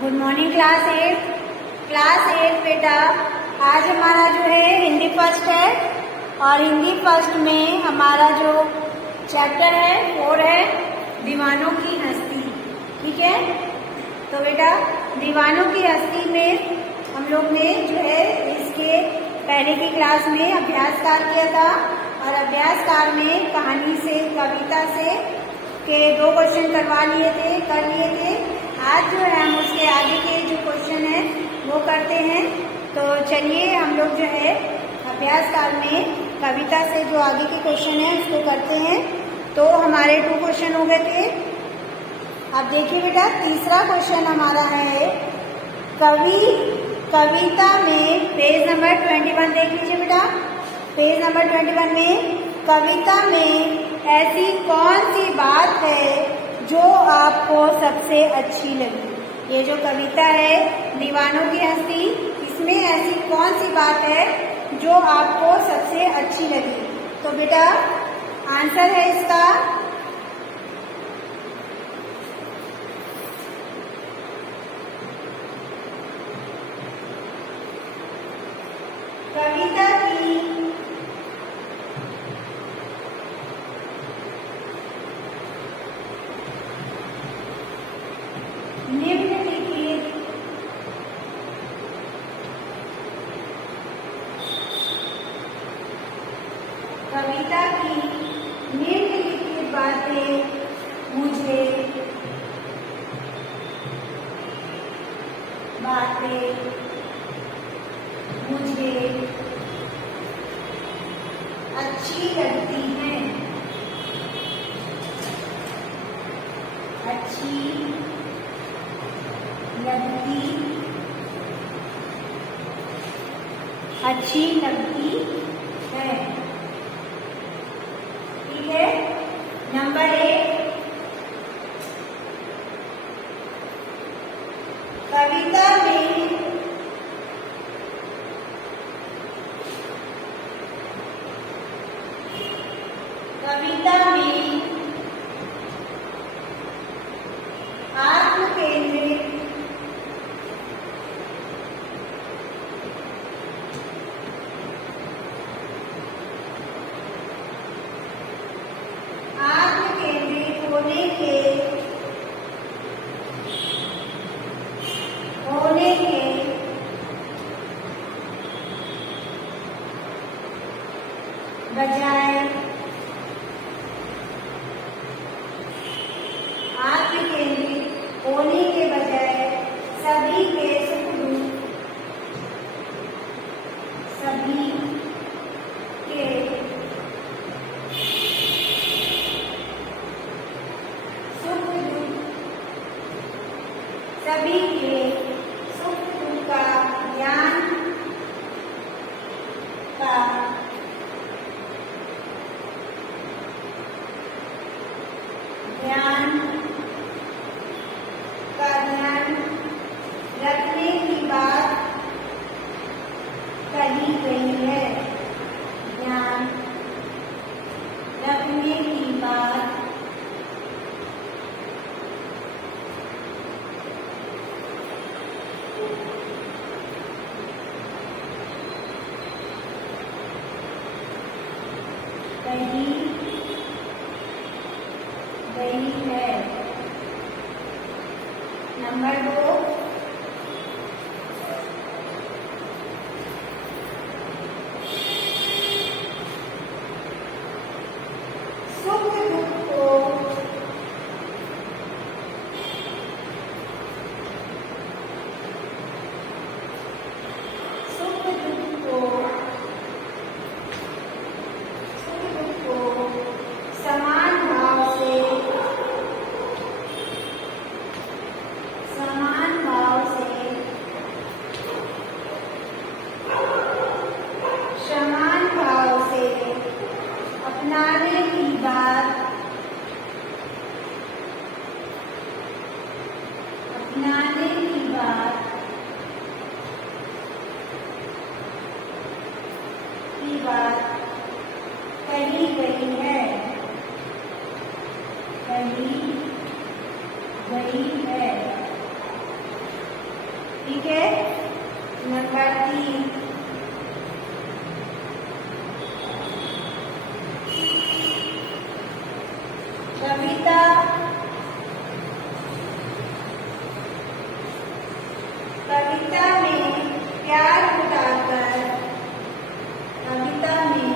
Good morning class eight बेटा। आज हमारा जो है हिंदी फर्स्ट है और हिंदी फर्स्ट में हमारा जो चैप्टर है 4 है दीवानों की हस्ती। ठीक है, तो बेटा दीवानों की हस्ती में हम लोग ने जो है इसके पहले की क्लास में अभ्यास कार्य किया था और अभ्यास कार्य में कहानी से कविता से के 2 क्वेश्चन कर लिए थे। आज जो है हम उसके आगे के जो क्वेश्चन है वो करते हैं। तो चलिए हम लोग जो है अभ्यास कार्य में कविता से जो आगे के क्वेश्चन है उसको करते हैं। तो हमारे 2 क्वेश्चन हो गए थे। अब देखिए बेटा तीसरा क्वेश्चन हमारा है कविता में पेज नंबर 21 देख लीजिए बेटा। पेज नंबर 21 में कविता में ऐसी कौन सी बात है जो आपको सबसे अच्छी लगी। ये जो कविता है दीवानों की हस्ती, इसमें ऐसी कौन सी बात है जो आपको सबसे अच्छी लगी। तो बेटा आंसर है इसका कविता की निम्नलिखित बातें मुझे अच्छी लगती हैं। अच्छी लगती है। ठीक है, नंबर 1 कविता में आत्म केंद्रित होने के बजाय सभी के सुख दुख का ज्ञान रखने की बात कही गई है। ध्यान रखने की बात कही गई है। नंबर 2 सुख दुख को समान भाव से अपनाने की बात कही गई है। ठीक है। नंबर 3, कविता में प्यार लुटाकर, कविता में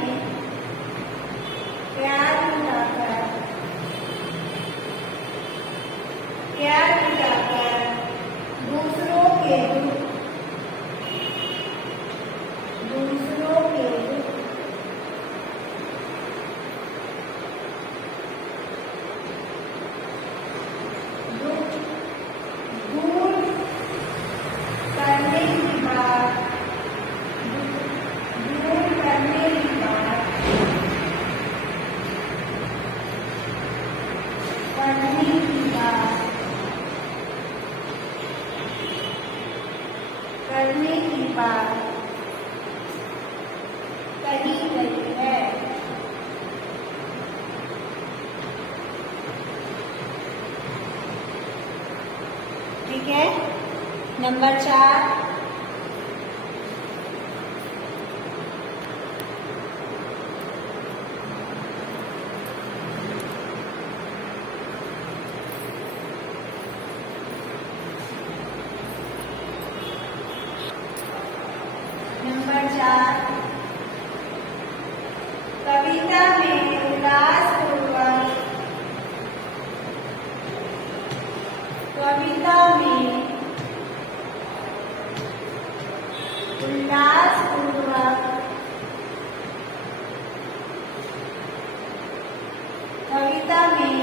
प्यार लुटाकर दूसरों के दुख दूर करने की बात करने की बात कही गई है। ठीक है। नंबर 4, कविता में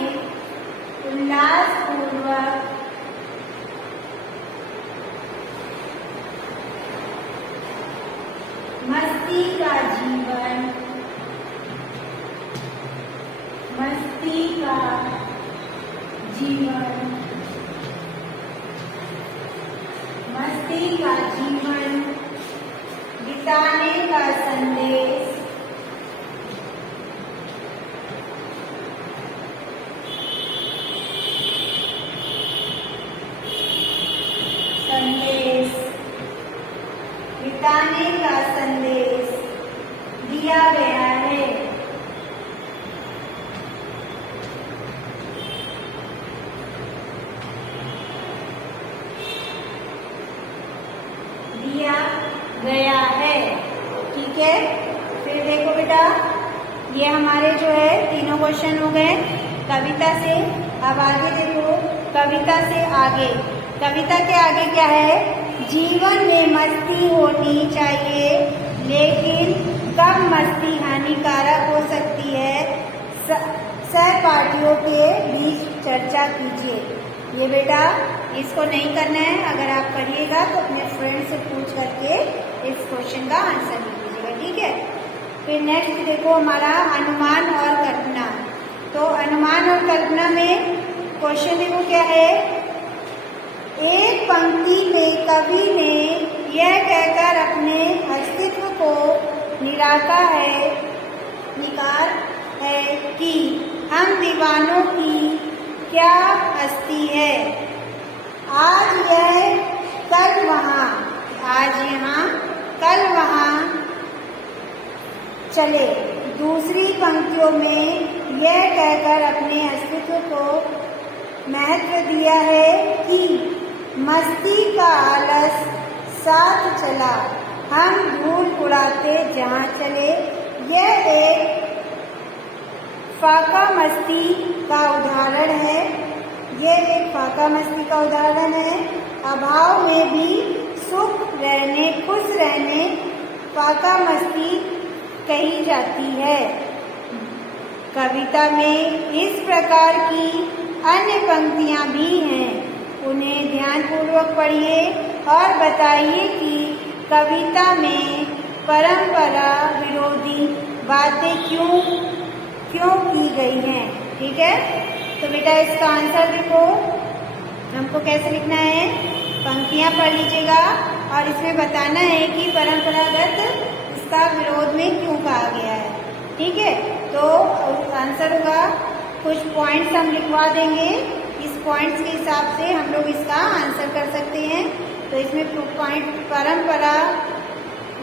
उल्लासपूर्वक मस्ती का जीवन बिताने का संदेश बिताने का संदेश दिया गया है। ठीक है। फिर देखो बेटा, ये हमारे जो है तीनों क्वेश्चन हो गए कविता से। अब आगे देखो, कविता से आगे, कविता के आगे क्या है? जीवन में मस्ती होनी चाहिए, लेकिन कम मस्ती हानिकारक हो सकती है। सहपाठियों के बीच चर्चा कीजिए। ये बेटा इसको नहीं करना है। अगर आप पढ़िएगा तो अपने फ्रेंड से पूछ करके इस क्वेश्चन का आंसर लीजिएगा। ठीक है। फिर नेक्स्ट देखो हमारा अनुमान और कल्पना। तो अनुमान और कल्पना में क्वेश्चन देखो क्या है? एक पंक्ति में कवि ने यह कहकर अपने अस्तित्व को निराकार है कि हम दीवानों की क्या हस्ती है। आज यह कल वहाँ, आज यहाँ कल वहाँ चले। दूसरी पंक्तियों में यह कहकर अपने अस्तित्व को महत्व दिया है कि मस्ती का आलस साथ चला, हम धूल उड़ाते जहाँ चले। यह एक फाका मस्ती का उदाहरण है। यह एक फाका मस्ती का उदाहरण है। अभाव में भी सुख रहने, खुश रहने फाका मस्ती कही जाती है। कविता में इस प्रकार की अन्य पंक्तियां भी हैं, उन्हें ध्यानपूर्वक पढ़िए और बताइए कि कविता में परंपरा विरोधी बातें क्यों की गई हैं। ठीक है। तो बेटा इसका आंसर देखो, हमको कैसे लिखना है? पंक्तियां पढ़ लीजिएगा और इसमें बताना है कि परंपरागत इसका विरोध में क्यों कहा गया है। ठीक है। तो आंसर होगा, कुछ पॉइंट्स हम लिखवा देंगे, इस पॉइंट्स के हिसाब से हम लोग इसका आंसर कर सकते हैं। तो इसमें पॉइंट परंपरा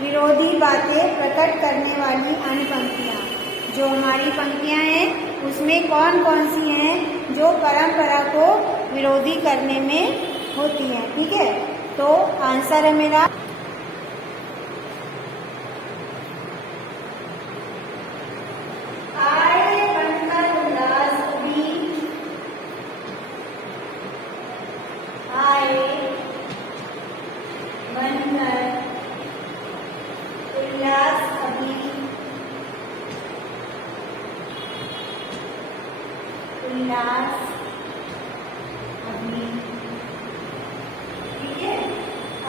विरोधी बातें प्रकट करने वाली अन्य पंक्तियाँ, जो हमारी पंक्तियाँ हैं उसमें कौन कौन सी हैं जो परंपरा को विरोधी करने में होती हैं। ठीक है, तो आंसर है मेरा आए बनकर उल्लास कभी, आए बनकर उल्लास कभी, उल्लास अभी। ठीक है,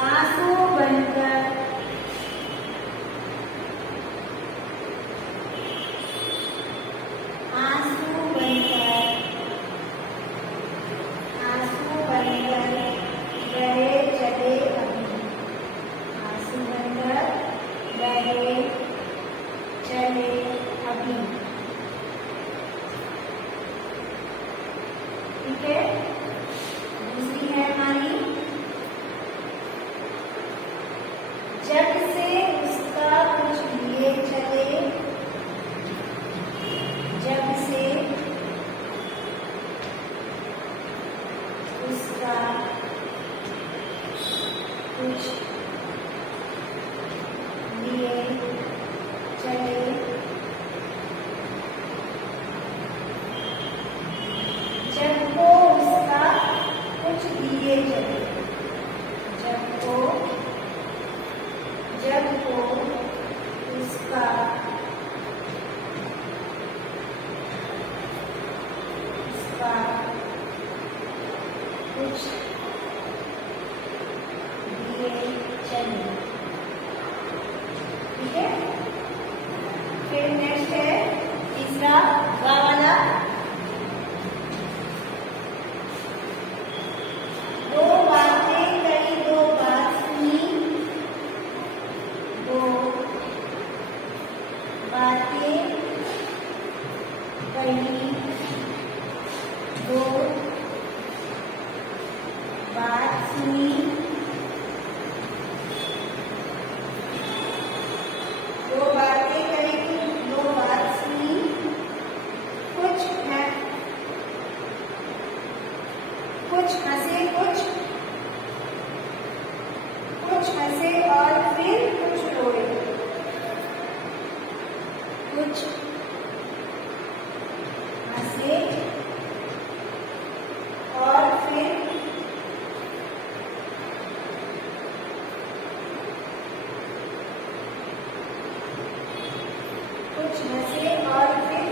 आंसू बनकर, आंसू बनकर, आंसू बनकर बहे चले अभी, आंसू बनकर बहे चले अभी। ठीक है, दूसरी है हमारी जग से उसका कुछ लिए चले, जग से उसका कुछ लिए चले, जब को उसका कुछ दिए चले, जब को उसका कुछ दिए चले। ठीक है, फिर नेक्स्ट है तीसरा गा वाला, दो बातें करी दो बात सुनी, दो बातें कही दो बात सुनी, दो बातें कही दो बात सुनी, कुछ हंसे कुछ हंसे और फिर कुछ रोए, कुछ हंसे और फिर कुछ हंसे और फिर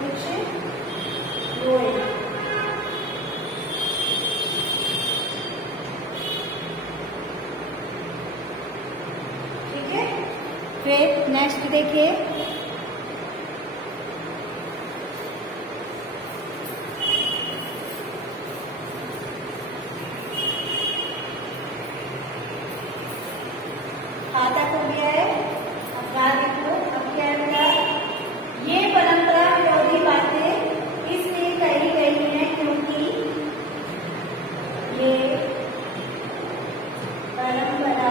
कुछ रोए। ठीक है, फिर नेक्स्ट देखिए, खाता को दिया है, अब गा देखो, अब क्या है बेटा, ये परंपरा विरोधी बातें इसलिए कही गई हैं क्योंकि ये परंपरा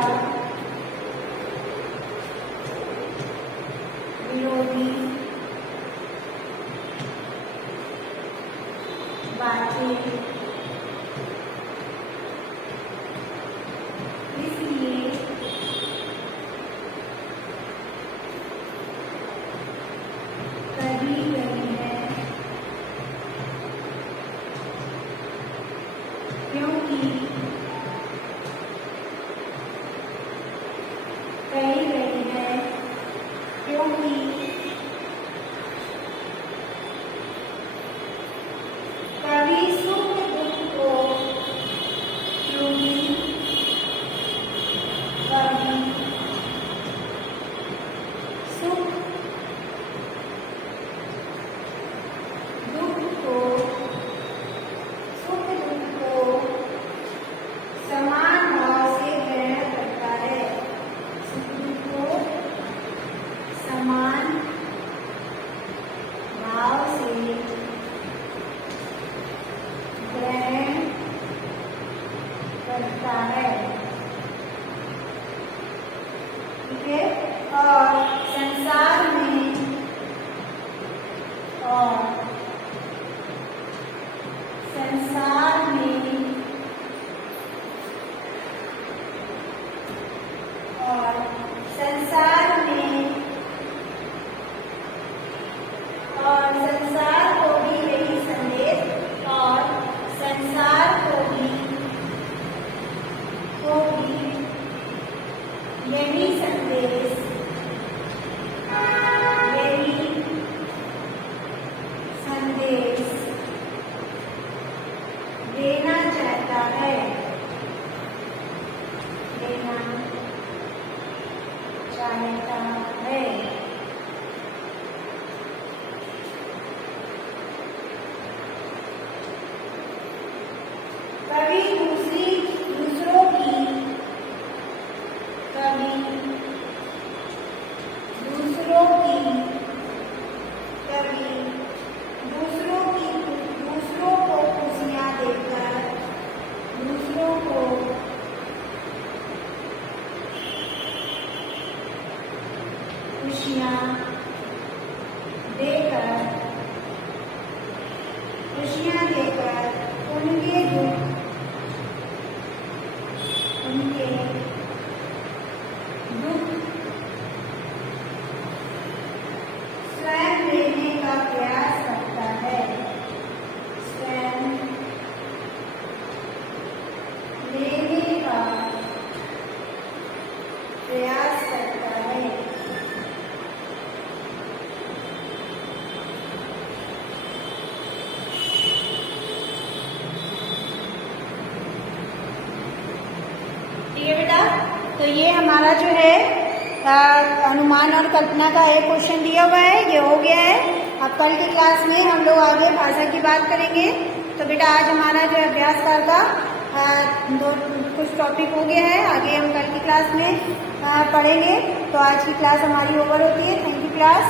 और संसार में और संसार में और संसार में और संसार को भी यही संदेश और संसार को भी यही संदेश देना चाहता है कभी दूसरों की दूसरों को खुशियाँ देकर दूसरों को खुशियाँ देकर उनके दुख स्वयं लेने का प्रयास करता है ठीक है बेटा। तो ये हमारा जो है अनुमान और कल्पना का एक क्वेश्चन दिया हुआ है, ये हो गया है। अब कल की क्लास में हम लोग आगे भाषा की बात करेंगे। तो बेटा आज हमारा जो अभ्यास काल का कुछ टॉपिक हो गया है, आगे हम कल की क्लास में पढ़ेंगे। तो आज की क्लास हमारी ओवर होती है। Thank you class.